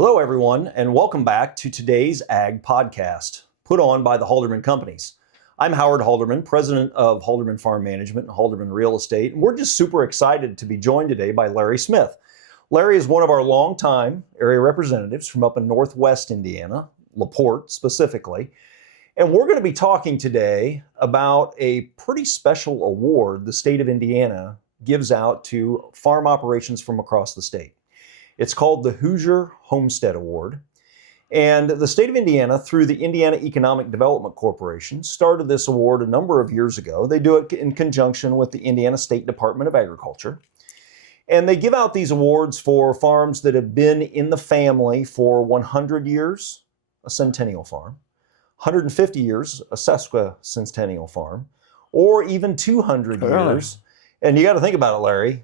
Hello, everyone, and welcome back to today's Ag Podcast, put on by the Halderman Companies. I'm Howard Halderman, president of Halderman Farm Management and Halderman Real Estate, and we're just super excited to be joined today by Larry Smith. Larry is one of our longtime area representatives from up in Northwest Indiana, LaPorte specifically, and we're going to be talking today about a pretty special award the state of Indiana gives out to farm operations from across the state. It's called the Hoosier Homestead Award. And the state of Indiana, through the Indiana Economic Development Corporation, started this award a number of years ago. They do it in conjunction with the Indiana State Department of Agriculture. And they give out these awards for farms that have been in the family for 100 years, a centennial farm, 150 years, a sesquicentennial farm, or even 200 years. And you got to think about it, Larry.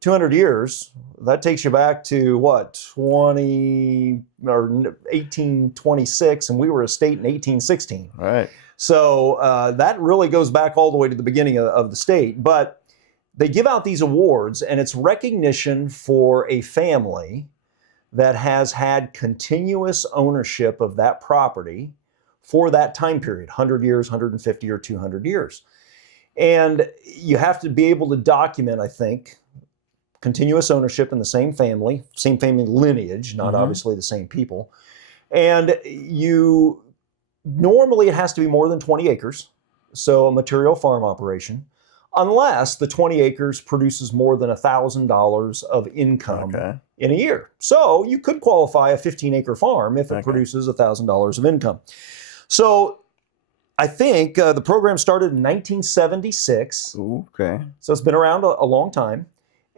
200 years, that takes you back to what, 1826, and we were a state in 1816. Right. So that really goes back all the way to the beginning of the state. But they give out these awards, and it's recognition for a family that has had continuous ownership of that property for that time period, 100 years, 150, or 200 years. And you have to be able to document, I think, continuous ownership in the same family lineage, not obviously the same people. And normally it has to be more than 20 acres, so a material farm operation, unless the 20 acres produces more than $1,000 of income in a year. So you could qualify a 15-acre farm if it produces $1,000 of income. So I think the program started in 1976. Okay. So it's been around a long time.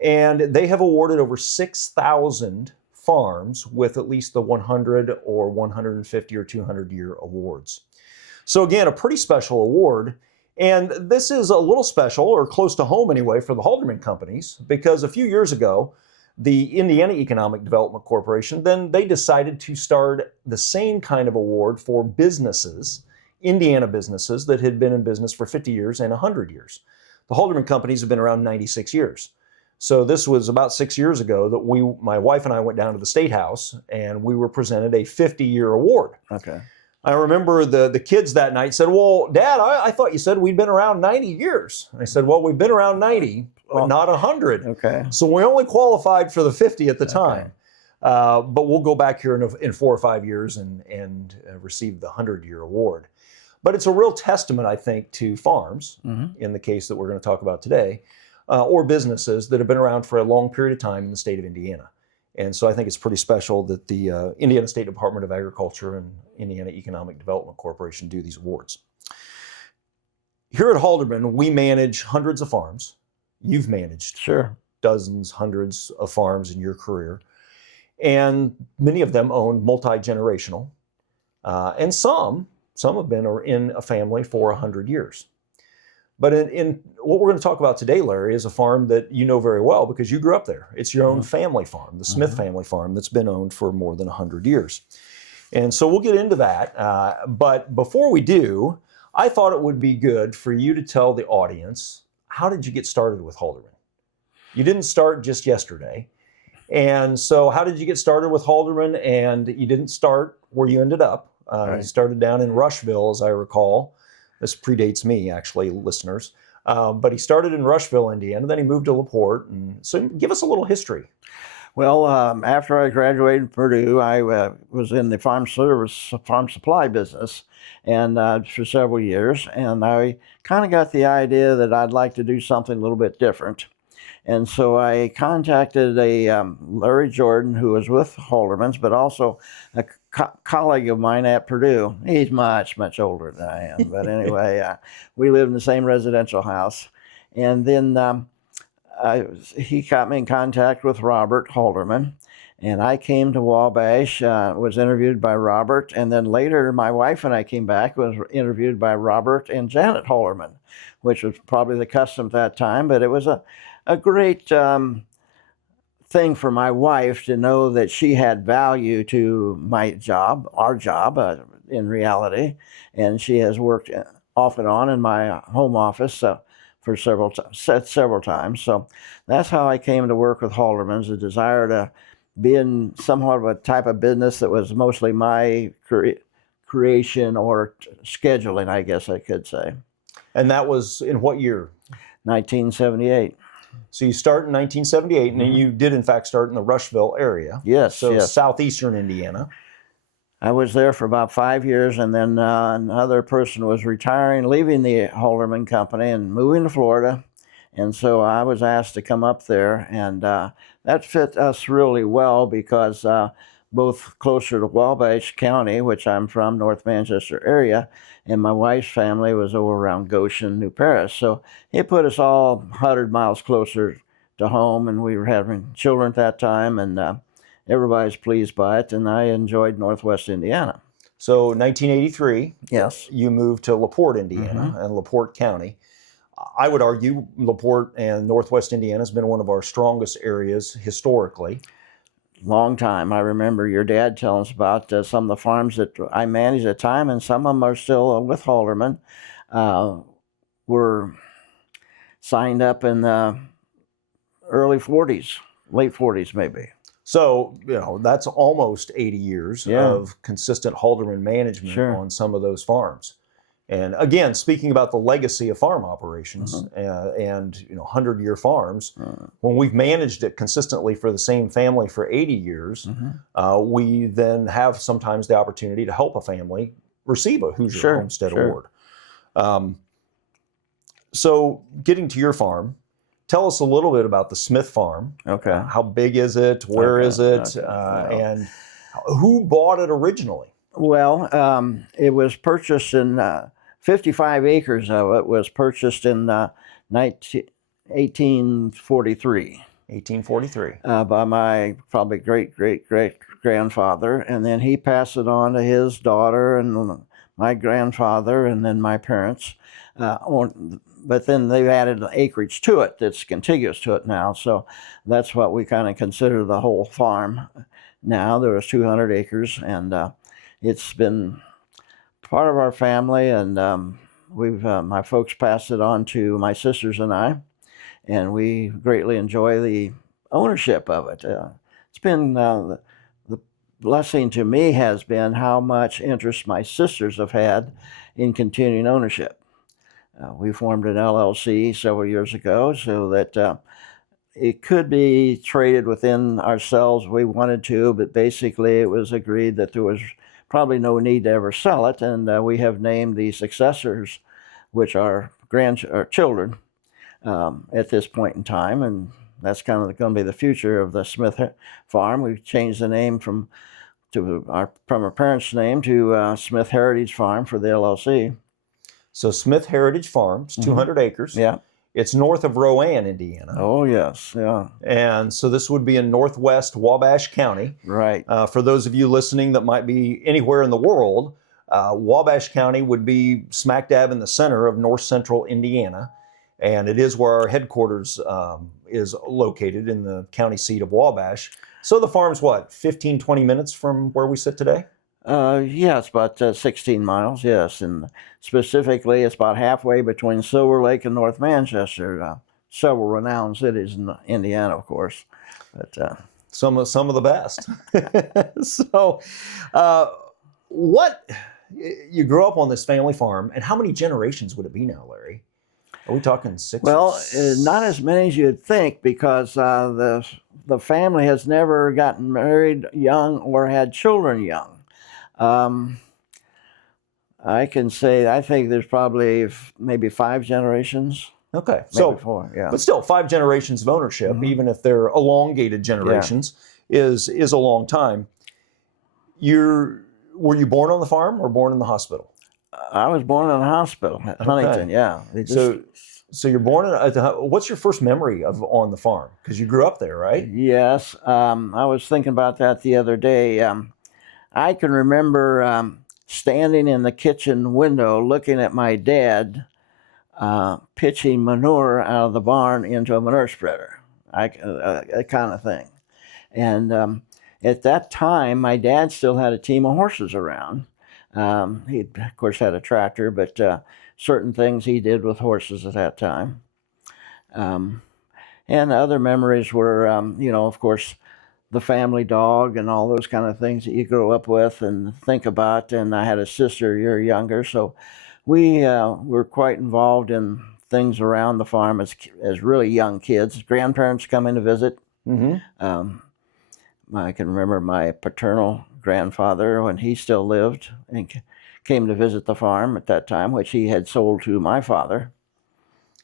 And they have awarded over 6,000 farms with at least the 100 or 150 or 200 year awards. So again, a pretty special award. And this is a little special, or close to home anyway, for the Halderman Companies, because a few years ago, the Indiana Economic Development Corporation, then they decided to start the same kind of award for businesses, Indiana businesses that had been in business for 50 years and 100 years. The Halderman Companies have been around 96 years. So this was about 6 years ago that my wife and I went down to the State House and we were presented a 50-year award. Okay. I remember the kids that night said, "Well, Dad, I thought you said we'd been around 90 years." And I said, "Well, we've been around 90, but not 100. Okay. So we only qualified for the 50 at the time. But we'll go back here in 4 or 5 years and receive the 100-year award. But it's a real testament, I think, to farms, in the case that we're going to talk about today, or businesses that have been around for a long period of time in the state of Indiana. And so I think it's pretty special that the Indiana State Department of Agriculture and Indiana Economic Development Corporation do these awards. Here at Halderman, we manage hundreds of farms. You've managed dozens, hundreds of farms in your career. And many of them own multi-generational. And some have been in a family for 100 years. But in what we're going to talk about today, Larry, is a farm that you know very well because you grew up there. It's your own family farm, the Smith family farm, that's been owned for more than 100 years. And so we'll get into that. But before we do, I thought it would be good for you to tell the audience, how did you get started with Halderman? You didn't start just yesterday. And so how did you get started with Halderman? And you didn't start where you ended up. You started down in Rushville, as I recall. This predates me, actually, listeners. But he started in Rushville, Indiana, then he moved to LaPorte. And so give us a little history. Well, after I graduated from Purdue, I was in the farm supply business and for several years. And I kind of got the idea that I'd like to do something a little bit different. And so I contacted Larry Jordan, who was with Halderman's, but also a colleague of mine at Purdue. He's much, much older than I am. But anyway, we lived in the same residential house. And then he got me in contact with Robert Halderman. And I came to Wabash, was interviewed by Robert. And then later, my wife and I came back, was interviewed by Robert and Janet Halderman, which was probably the custom at that time. But it was a great thing for my wife to know that she had value to my job, our job, in reality. And she has worked off and on in my home office for several times. So that's how I came to work with Halderman's, a desire to being somewhat of a type of business that was mostly my creation or scheduling, I guess I could say. And that was in what year? 1978. So you start in 1978, and then you did in fact start in the Rushville area. Yes, So yes. southeastern Indiana. I was there for about 5 years, and then another person was retiring, leaving the Halderman company and moving to Florida. And so I was asked to come up there, and that fit us really well because both closer to Wabash County, which I'm from, North Manchester area, and my wife's family was over around Goshen, New Paris. So it put us all 100 miles closer to home, and we were having children at that time, and everybody's pleased by it, and I enjoyed Northwest Indiana. So 1983, yes, you moved to LaPorte, Indiana, and LaPorte County. I would argue LaPorte and Northwest Indiana has been one of our strongest areas historically. Long time. I remember your dad telling us about some of the farms that I managed at the time, and some of them are still with Halderman, were signed up in the early 40s, late 40s maybe. So, that's almost 80 years of consistent Halderman management on some of those farms. And again, speaking about the legacy of farm operations and 100-year farms, when we've managed it consistently for the same family for 80 years, we then have sometimes the opportunity to help a family receive a Hoosier Homestead Award. So getting to your farm, tell us a little bit about the Smith Farm. Okay. How big is it? Where is it? And who bought it originally? Well, it was purchased in 55 acres of it was purchased in 1843. 1843. By my probably great-great-great-grandfather. And then he passed it on to his daughter and my grandfather and then my parents. But then they've added acreage to it that's contiguous to it now. So that's what we kind of consider the whole farm now. There was 200 acres, and it's been part of our family, and my folks passed it on to my sisters and I, and we greatly enjoy the ownership of it. It's been the blessing to me has been how much interest my sisters have had in continuing ownership. We formed an LLC several years ago so that it could be traded within ourselves if we wanted to, but basically it was agreed that there was probably no need to ever sell it, and we have named the successors, which are children at this point in time, and that's kind of going to be the future of the Smith Farm. We've changed the name from our parents' name to Smith Heritage Farm for the LLC. So Smith Heritage Farms, 200 acres. Yeah. It's north of Rowan, Indiana. Oh, yes, yeah. And so this would be in northwest Wabash County. Right. For those of you listening that might be anywhere in the world, Wabash County would be smack dab in the center of north central Indiana. And it is where our headquarters is located in the county seat of Wabash. So the farm's what, 15, 20 minutes from where we sit today? Yeah, it's about 16 miles, yes. And specifically, it's about halfway between Silver Lake and North Manchester. Several renowned cities in Indiana, of course. But some of the best. So, you grew up on this family farm, and how many generations would it be now, Larry? Are we talking 6? Well, not as many as you'd think, because the family has never gotten married young or had children young. I can say I think there's probably maybe 5 generations. Okay, maybe 4, yeah. But still, 5 generations of ownership, even if they're elongated generations, is a long time. Were you born on the farm or born in the hospital? I was born in a hospital at Huntington. Yeah. So you're born in. What's your first memory on the farm? Because you grew up there, right? Yes. I was thinking about that the other day. I can remember standing in the kitchen window looking at my dad pitching manure out of the barn into a manure spreader, that kind of thing. And at that time, my dad still had a team of horses around. He, of course, had a tractor, but certain things he did with horses at that time. And other memories were, of course, the family dog and all those kind of things that you grow up with and think about. And I had a sister a year younger, so we were quite involved in things around the farm as really young kids. Grandparents come in to visit. Mm-hmm. I can remember my paternal grandfather when he still lived and came to visit the farm at that time, which he had sold to my father.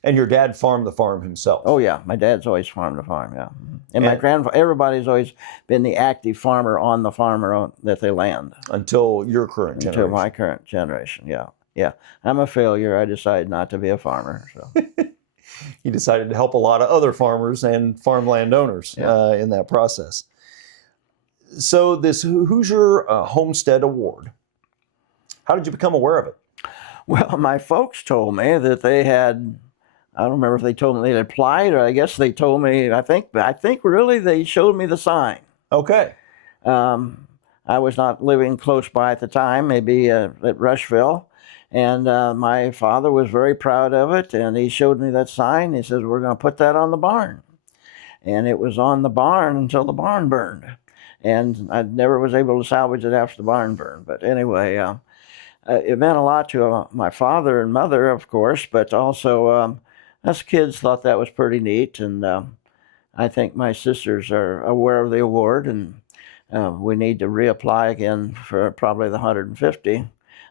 And your dad farmed the farm himself? Oh yeah, my dad's always farmed the farm, yeah. And my grandfather, everybody's always been the active farmer on the farm that they land. Until your current generation? Until my current generation, yeah. Yeah, I'm a failure. I decided not to be a farmer. So. You decided to help a lot of other farmers and farm landowners in that process. So this Hoosier Homestead Award, how did you become aware of it? Well, my folks told me that they had, I don't remember if they told me they'd applied, or I guess they told me, I think really they showed me the sign. Okay. I was not living close by at the time, maybe at Rushville. And my father was very proud of it, and he showed me that sign. He says, we're going to put that on the barn. And it was on the barn until the barn burned. And I never was able to salvage it after the barn burned. But anyway, it meant a lot to my father and mother, of course, but also us kids thought that was pretty neat. And I think my sisters are aware of the award, and we need to reapply again for probably the 150.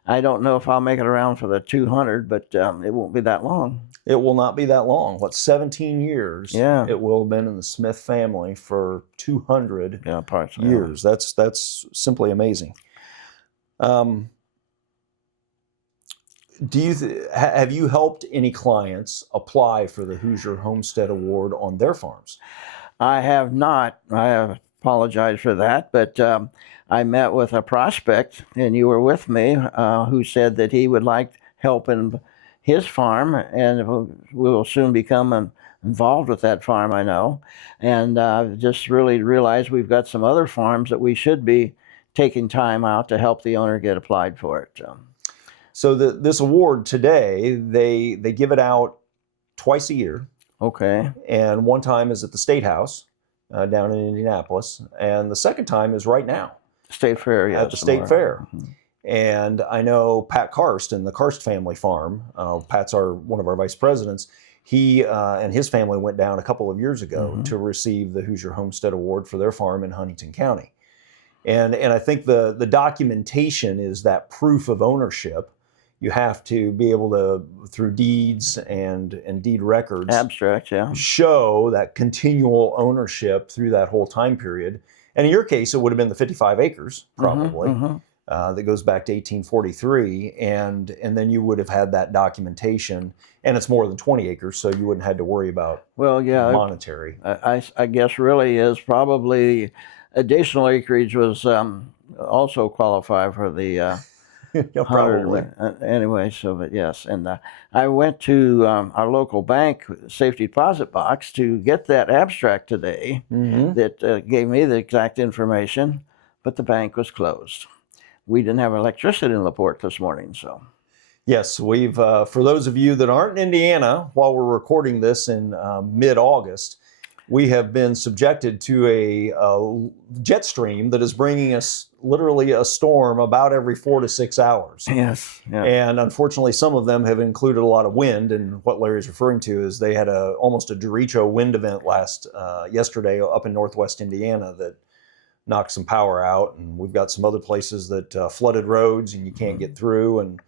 I don't know if I'll make it around for the 200, but it won't be that long. It will not be that long. What, 17 years? Yeah. It will have been in the Smith family for 200 years. That's simply amazing. Do have you helped any clients apply for the Hoosier Homestead Award on their farms? I have not. I apologize for that, but I met with a prospect, and you were with me, who said that he would like help in his farm, and we will soon become involved with that farm, I know. And just really realized we've got some other farms that we should be taking time out to help the owner get applied for it. So this award today, they give it out twice a year. Okay. And one time is at the State House down in Indianapolis, and the second time is right now. State Fair, yes. At the State Fair. Mm-hmm. And I know Pat Karst and the Karst family farm. Pat's one of our vice presidents. He and his family went down a couple of years ago to receive the Hoosier Homestead Award for their farm in Huntington County. And I think the documentation is that proof of ownership. You have to be able to, through deeds and deed records, abstract, show that continual ownership through that whole time period. And in your case, it would have been the 55 acres, probably, that goes back to 1843. And then you would have had that documentation. And it's more than 20 acres, so you wouldn't have to worry about monetary. I guess really is probably additional acreage was also qualified for the... Yeah, probably. Anyway, so but yes, and I went to our local bank safety deposit box to get that abstract today that gave me the exact information, but the bank was closed. We didn't have electricity in LaPorte this morning, so. Yes, we've for those of you that aren't in Indiana, while we're recording this in mid-August, we have been subjected to a jet stream that is bringing us literally a storm about every 4 to 6 hours. Yes. Yeah. And unfortunately, some of them have included a lot of wind. And what Larry's referring to is they had almost a derecho wind event yesterday up in northwest Indiana that knocked some power out. And we've got some other places that flooded roads and you can't get through. And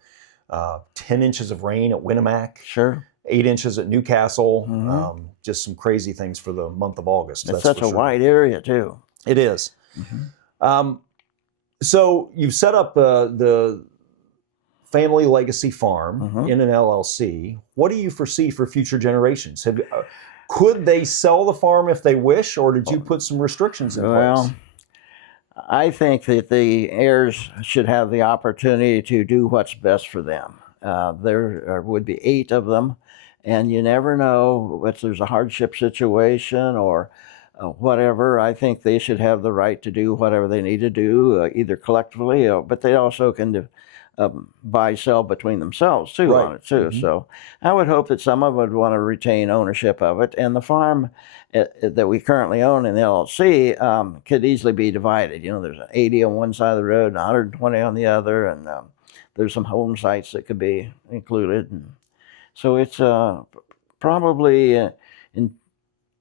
10 inches of rain at Winnemac. Sure. 8 inches at Newcastle. Just some crazy things for the month of August. It's such a wide area, too. It is. So you've set up the Family Legacy Farm in an LLC. What do you foresee for future generations? Could they sell the farm if they wish, or did you put some restrictions in place? Well, I think that the heirs should have the opportunity to do what's best for them. There would be 8 of them. And you never know if there's a hardship situation or whatever. I think they should have the right to do whatever they need to do, either collectively, but they also can buy sell between themselves too Right. on it too. So I would hope that some of them would want to retain ownership of it, and the farm that we currently own in the LLC could easily be divided. You know, there's an 80 on one side of the road and 120 on the other, and there's some home sites that could be included. And so it's probably in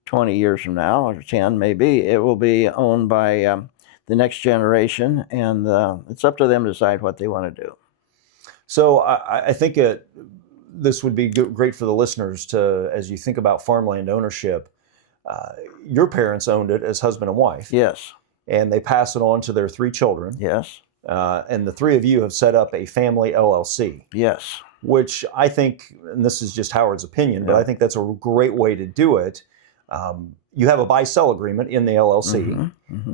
20 years from now, or 10 maybe, it will be owned by the next generation, and it's up to them to decide what they want to do. So I think this would be great for the listeners to, as you think about farmland ownership, your parents owned it as husband and wife. Yes. And they pass it on to their 3 children. Yes. And the 3 of you have set up a family LLC. Yes. Which I think, and this is just Howard's opinion, but I think that's a great way to do it. You have a buy-sell agreement in the LLC,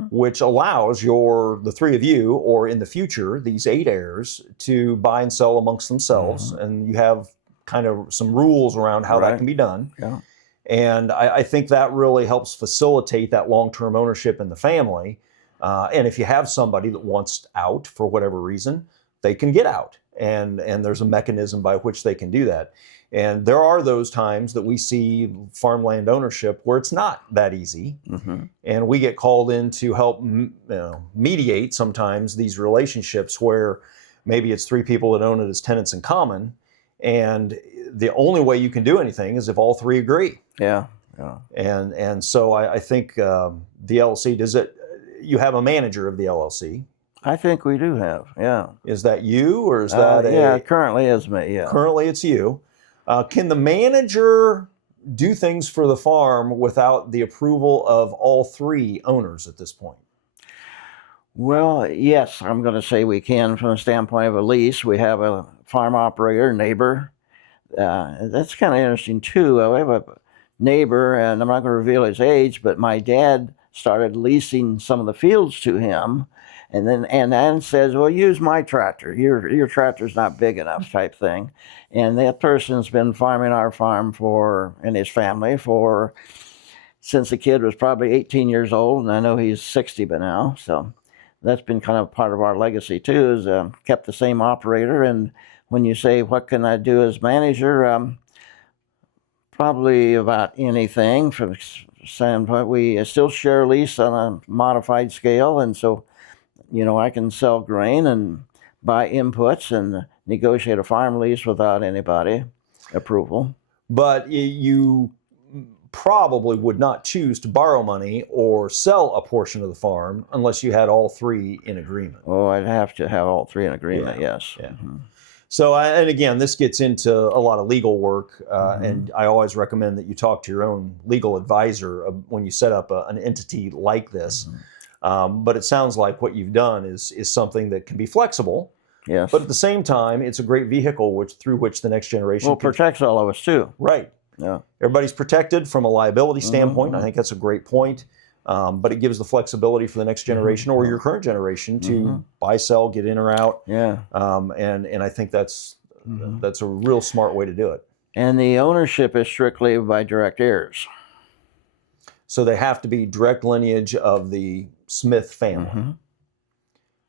which allows the 3 of you, or in the future, these 8 heirs, to buy and sell amongst themselves. And you have kind of some rules around how that can be done. Yeah. And I think that really helps facilitate that long-term ownership in the family. And if you have somebody that wants out for whatever reason, they can get out. And there's a mechanism by which they can do that. And there are those times that we see farmland ownership where it's not that easy. And we get called in to help mediate sometimes these relationships where maybe it's 3 people that own it as tenants in common. And the only way you can do anything is if all 3 agree. Yeah. And so I think the LLC, you have a manager of the LLC. I think we do have, yeah. Is that you, or is that yeah, currently is me, yeah. Currently it's you. Can the manager do things for the farm without the approval of all 3 owners at this point? Well, yes, I'm going to say we can from the standpoint of a lease. We have a farm operator, neighbor. That's kind of interesting too. I have a neighbor, and I'm not going to reveal his age, but my dad started leasing some of the fields to him, and then says, well, use my tractor. Your tractor's not big enough, type thing. And that person's been farming our farm and his family since the kid was probably 18 years old, and I know he's 60 by now. So that's been kind of part of our legacy too, is kept the same operator. And when you say, what can I do as manager? Probably about anything from standpoint. We still share lease on a modified scale, and so, I can sell grain and buy inputs and negotiate a farm lease without anybody approval. But you probably would not choose to borrow money or sell a portion of the farm unless you had all 3 in agreement. Oh, I'd have to have all 3 in agreement, yes. Yeah. So, and again, this gets into a lot of legal work, and I always recommend that you talk to your own legal advisor when you set up an entity like this. But it sounds like what you've done is something that can be flexible. Yes. But at the same time, it's a great vehicle through which the next generation protects all of us too. Right. Yeah. Everybody's protected from a liability standpoint. I think that's a great point. But it gives the flexibility for the next generation or your current generation to buy, sell, get in or out. Yeah. And I think that's a real smart way to do it. And the ownership is strictly by direct heirs. So they have to be direct lineage of the Smith family.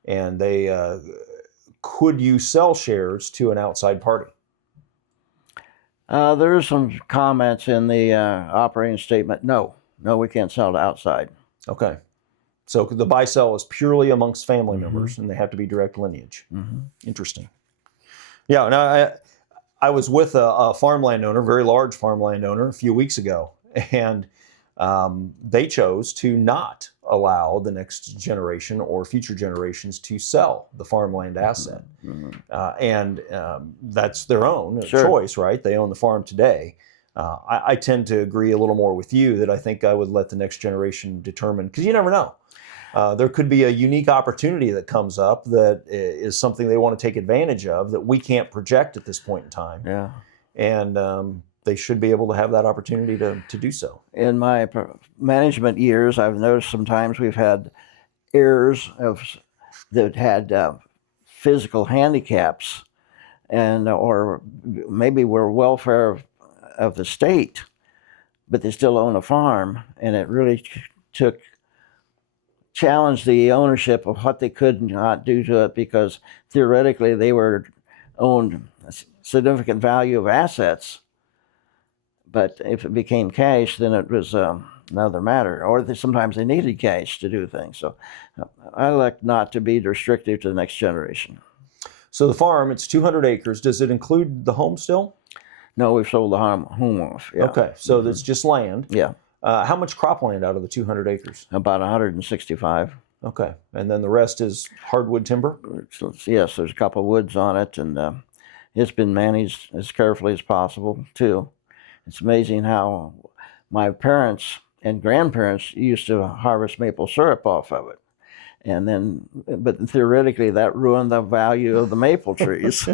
And they could you sell shares to an outside party? There are some comments in the operating statement. No, we can't sell to outside. Okay. So the buy-sell is purely amongst family members, and they have to be direct lineage. Interesting. Yeah, and I was with a farmland owner, very large farmland owner, a few weeks ago, and they chose to not allow the next generation or future generations to sell the farmland asset. And that's their own choice, right? They own the farm today. I tend to agree a little more with you that I think I would let the next generation determine, because you never know. There could be a unique opportunity that comes up that is something they want to take advantage of that we can't project at this point in time. Yeah. And they should be able to have that opportunity to do so. In my management years, I've noticed sometimes we've had heirs that had physical handicaps, or maybe were welfare of the state, but they still own a farm, and it really took challenged the ownership of what they could not do to it, because theoretically they were owned a significant value of assets. But if it became cash, then it was another matter. Or sometimes they needed cash to do things. So I like not to be restrictive to the next generation. So the farm, it's 200 acres. Does it include the home still? No, we've sold the home off. Yeah. Okay, so that's just land. Yeah, How much cropland out of the 200 acres? about 165. Okay, and then the rest is hardwood timber? So, yes, there's a couple of woods on it, and it's been managed as carefully as possible, too. It's amazing how my parents and grandparents used to harvest maple syrup off of it. And then, but theoretically, that ruined the value of the maple trees.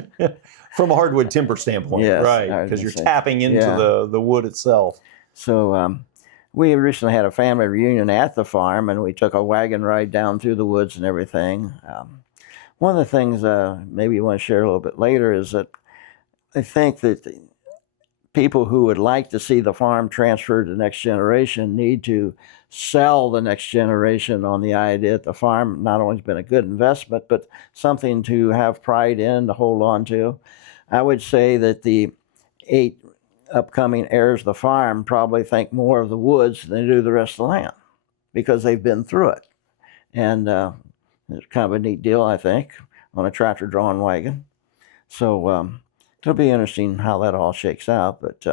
From a hardwood timber standpoint, Yes, right? Because you're tapping into the wood itself. So we recently had a family reunion at the farm, and we took a wagon ride down through the woods and everything. One of the things maybe you want to share a little bit later is that I think that people who would like to see the farm transferred to the next generation need to sell the next generation on the idea that the farm not only has been a good investment, but something to have pride in, to hold on to. I would say that the 8 upcoming heirs of the farm probably think more of the woods than they do the rest of the land, because they've been through it. And it's kind of a neat deal, I think, on a tractor-drawn wagon. So it'll be interesting how that all shakes out, but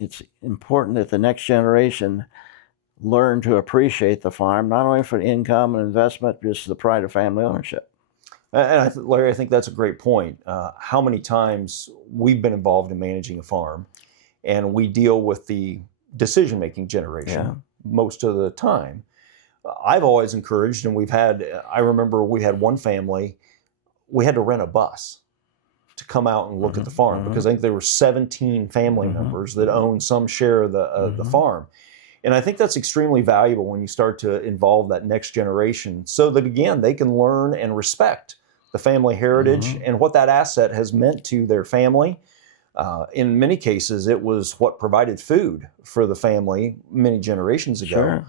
it's important that the next generation learn to appreciate the farm, not only for income and investment, but just the pride of family ownership. And Larry, I think that's a great point. How many times we've been involved in managing a farm, and we deal with the decision-making generation most of the time. I've always encouraged, and I remember we had one family, we had to rent a bus to come out and look at the farm, because I think there were 17 family members that owned some share of the farm. And I think that's extremely valuable when you start to involve that next generation, so that, again, they can learn and respect the family heritage and what that asset has meant to their family. In many cases, it was what provided food for the family many generations ago. Sure.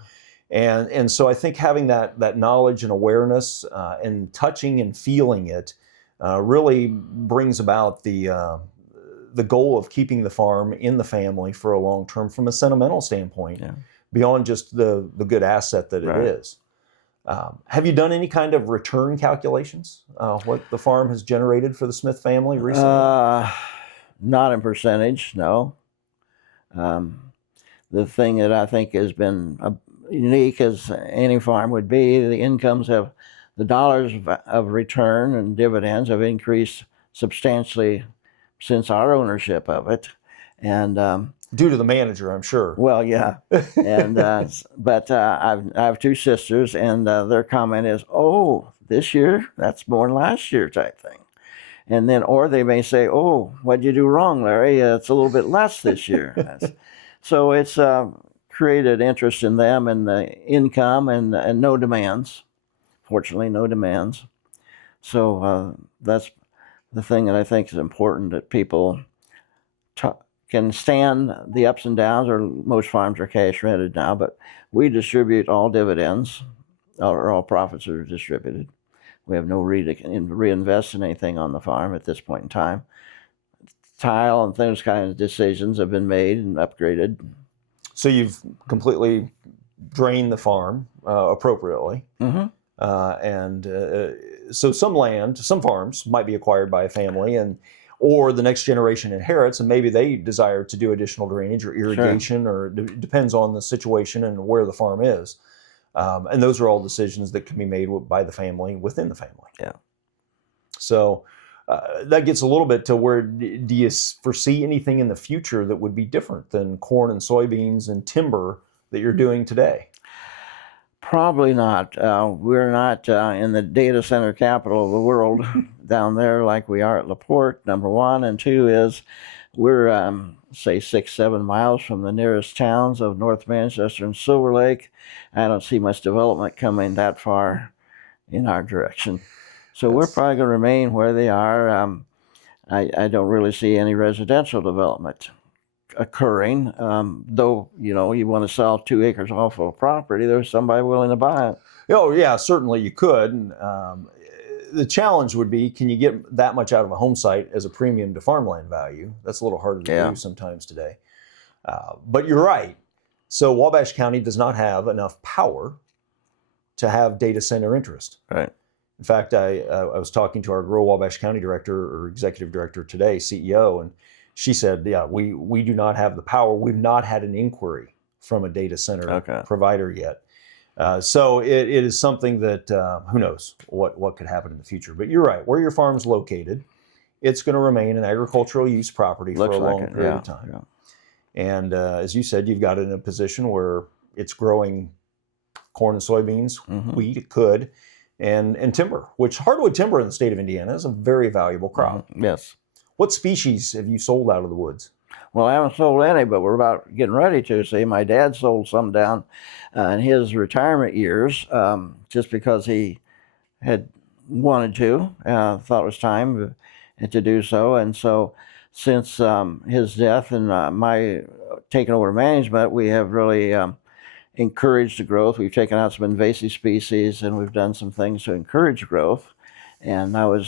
And so I think having that knowledge and awareness and touching and feeling it really brings about the goal of keeping the farm in the family for a long term from a sentimental standpoint, beyond just the good asset that it is. Have you done any kind of return calculations, what the farm has generated for the Smith family recently? Not in percentage, no. The thing that I think has been unique, as any farm would be, the incomes have, the dollars of return and dividends have increased substantially since our ownership of it. And due to the manager, I'm sure. Well, yeah. And but I have 2 sisters, and their comment is, "Oh, this year that's more than last year," type thing. And then, or they may say, "Oh, what'd you do wrong, Larry? It's a little bit less this year." So it's created interest in them and the income, and no demands. Fortunately, no demands. So that's the thing that I think is important, that people can stand the ups and downs, or most farms are cash rented now, but we distribute all dividends, or all profits are distributed. We have no reinvest in anything on the farm at this point in time. Tile and those kinds of decisions have been made and upgraded. So you've completely drained the farm appropriately. So some farms might be acquired by a family, or the next generation inherits, and maybe they desire to do additional drainage or irrigation, or it depends on the situation and where the farm is. And those are all decisions that can be made by the family within the family. Yeah. So that gets a little bit to where, do you foresee anything in the future that would be different than corn and soybeans and timber that you're doing today? Probably not. We're not in the data center capital of the world down there like we are at LaPorte, number one. And two is we're, say, 6-7 miles from the nearest towns of North Manchester and Silver Lake. I don't see much development coming that far in our direction. So we're probably going to remain where they are. I don't really see any residential development occurring. Though, you want to sell 2 acres off of a property, there's somebody willing to buy it. Oh, yeah, certainly you could. And, the challenge would be, can you get that much out of a home site as a premium to farmland value? That's a little harder to do sometimes today. But you're right. So Wabash County does not have enough power to have data center interest. Right. In fact, I was talking to our Grow Wabash County director or executive director today, CEO, and she said, yeah, we do not have the power. We've not had an inquiry from a data center provider yet. So it is something that who knows what could happen in the future. But you're right. Where your farm's located, it's going to remain an agricultural use property for a long period of time. Yeah. And as you said, you've got it in a position where it's growing corn and soybeans, wheat, it could, and timber, which hardwood timber in the state of Indiana is a very valuable crop. Yes. What species have you sold out of the woods? Well, I haven't sold any, but we're about getting ready to. See, my dad sold some down in his retirement years just because he had wanted to, thought it was time to do so. And so since his death and my taking over management, we have really encouraged the growth. We've taken out some invasive species, and we've done some things to encourage growth. And I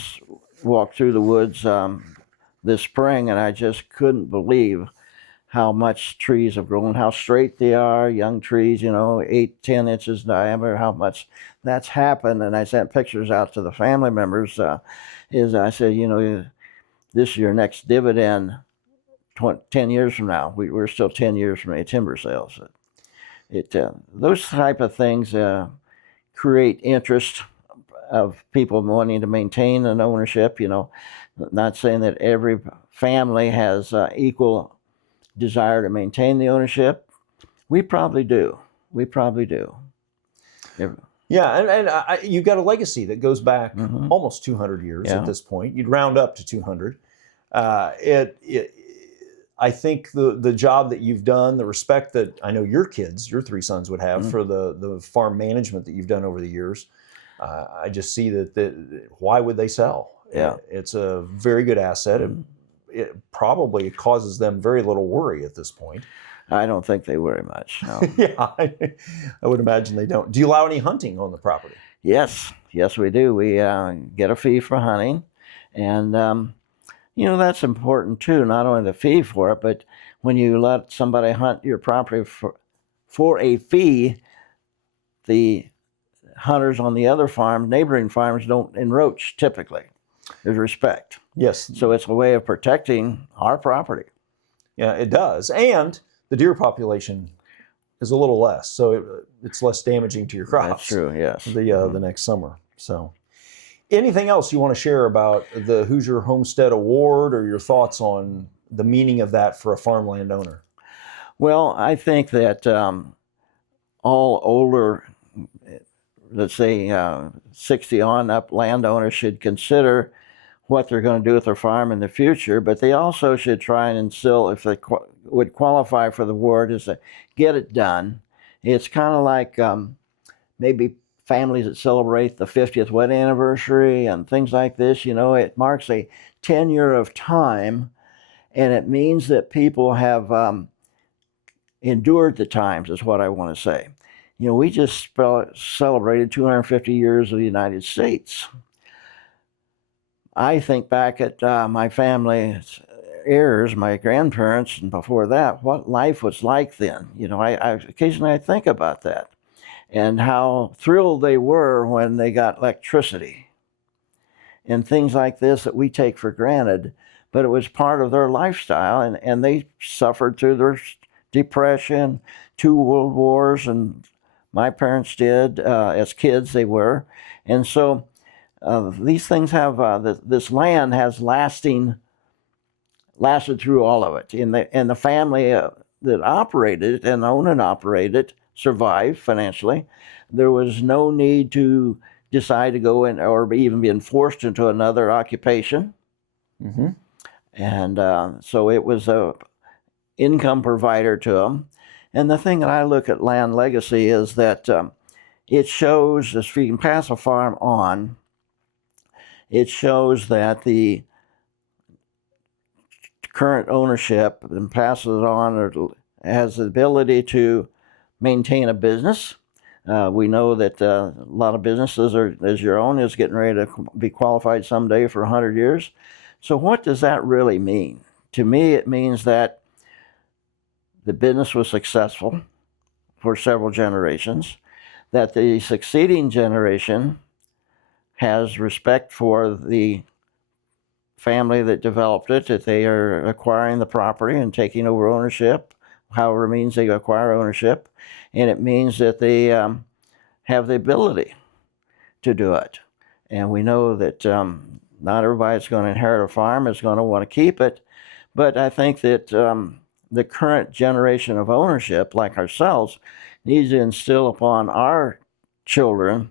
walked through the woods this spring, and I just couldn't believe how much trees have grown, how straight they are, young trees, 8-10 inches diameter, how much that's happened. And I sent pictures out to the family members. I said, this is your next dividend 10 years from now. We're still 10 years from any timber sales. Those type of things create interest of people wanting to maintain an ownership, not saying that every family has equal desire to maintain the ownership. We probably do. Yeah, and you've got a legacy that goes back almost 200 years at this point. You'd round up to 200. I think the job that you've done, the respect that I know your 3 sons would have for the farm management that you've done over the years, I just see that why would they sell? Yeah. It's a very good asset. It probably causes them very little worry at this point. I don't think they worry much. No. Yeah, I would imagine they don't. Do you allow any hunting on the property? Yes, we do. We get a fee for hunting, and that's important too. Not only the fee for it, but when you let somebody hunt your property for a fee, the hunters on the other farm, neighboring farms, don't encroach typically. There's respect. Yes. So it's a way of protecting our property. Yeah, it does. And the deer population is a little less, so it's less damaging to your crops. That's true, yes. The next summer. So anything else you want to share about the Hoosier Homestead Award or your thoughts on the meaning of that for a farmland owner? Well, I think that all older, let's say 60 on up landowners should consider what they're going to do with their farm in the future, but they also should try and instill, if they would qualify for the award, is to get it done. It's kind of like maybe families that celebrate the 50th wedding anniversary and things like this. It marks a tenure of time, and it means that people have endured the times, is what I want to say. We just celebrated 250 years of the United States. I think back at my family's heirs, my grandparents, and before that, what life was like then. Occasionally I think about that and how thrilled they were when they got electricity and things like this that we take for granted, but it was part of their lifestyle, and they suffered through their depression, 2 world wars, and my parents did as kids, they were. And so these things have, this land has lasted through all of it. And the family that operated it and owned and operated it survived financially. There was no need to decide to go in or even being forced into another occupation. And so it was a income provider to them. And the thing that I look at land legacy is that it shows, if you can pass a farm on, it shows that the current ownership and passes it on, or has the ability to maintain a business. We know that a lot of businesses are, as your own, is getting ready to be qualified someday for 100 years. So what does that really mean? To me, it means that the business was successful for several generations, that the succeeding generation has respect for the family that developed it, that they are acquiring the property and taking over ownership, however it means they acquire ownership, and it means that they have the ability to do it. And we know that not everybody that's going to inherit a farm is going to want to keep it, but I think that the current generation of ownership, like ourselves, needs to instill upon our children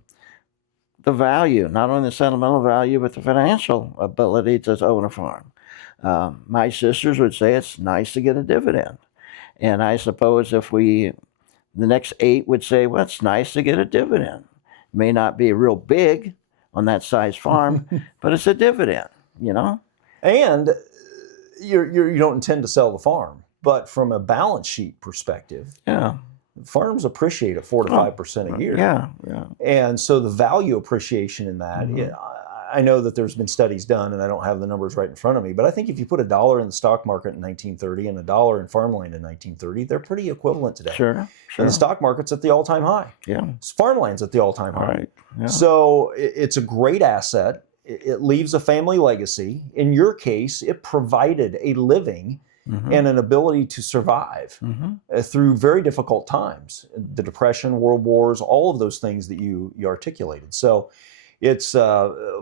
the value, not only the sentimental value, but the financial ability to own a farm. My sisters would say it's nice to get a dividend. And I suppose if the next 8 would say, well, it's nice to get a dividend. It may not be real big on that size farm, but it's a dividend, you know? And you don't intend to sell the farm, but from a balance sheet perspective, Yeah. farms appreciate at 4 to 5% a year. Yeah. And so the value appreciation in that, I know that there's been studies done, and I don't have the numbers right in front of me, but I think if you put $1 in the stock market in 1930 and $1 in farmland in 1930, they're pretty equivalent today. Sure. And the stock market's at the all-time high. Yeah. Farmland's at the all-time high. Right. Yeah. So it's a great asset. It leaves a family legacy. In your case, it provided a living and an ability to survive through very difficult times. The Depression, World Wars, all of those things that you articulated. So it's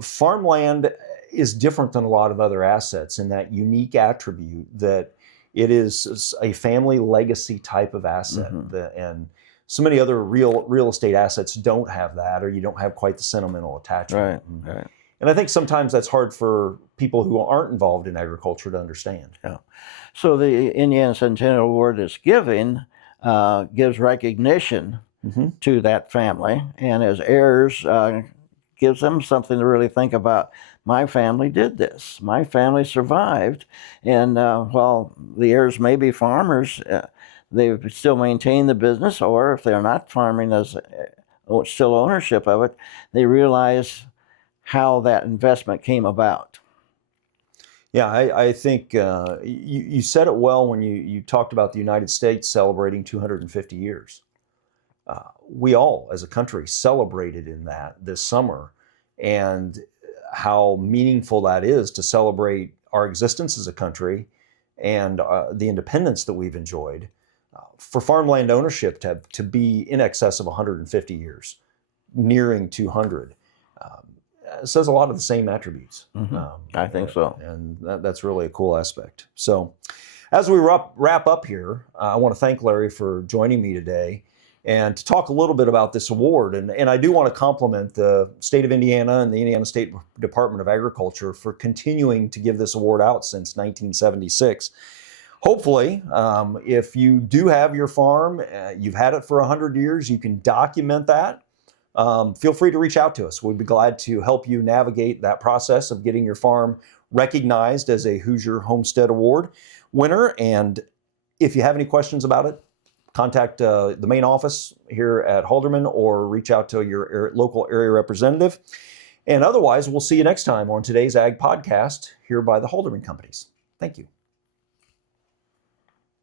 farmland is different than a lot of other assets in that unique attribute that it is a family legacy type of asset. And so many other real estate assets don't have that, or you don't have quite the sentimental attachment. Right. And I think sometimes that's hard for people who aren't involved in agriculture to understand. Yeah. So the Indiana Centennial Award is given gives recognition to that family, and as heirs, gives them something to really think about. My family did this. My family survived, and while the heirs may be farmers, they still maintain the business, or if they're not farming as still ownership of it, they realize how that investment came about. Yeah, I think you said it well when you talked about the United States celebrating 250 years. We all, as a country, celebrated in that this summer, and how meaningful that is to celebrate our existence as a country and the independence that we've enjoyed. For farmland ownership to be in excess of 150 years, nearing 200, says a lot of the same attributes. I think so. And that's really a cool aspect. So as we wrap up here, I want to thank Larry for joining me today and to talk a little bit about this award. And I do want to compliment the state of Indiana and the Indiana State Department of Agriculture for continuing to give this award out since 1976. Hopefully, if you do have your farm, you've had it for 100 years, you can document that. Feel free to reach out to us. We'd be glad to help you navigate that process of getting your farm recognized as a Hoosier Homestead Award winner. And if you have any questions about it, contact the main office here at Halderman or reach out to your local area representative. And otherwise, we'll see you next time on today's Ag Podcast here by the Halderman Companies. Thank you.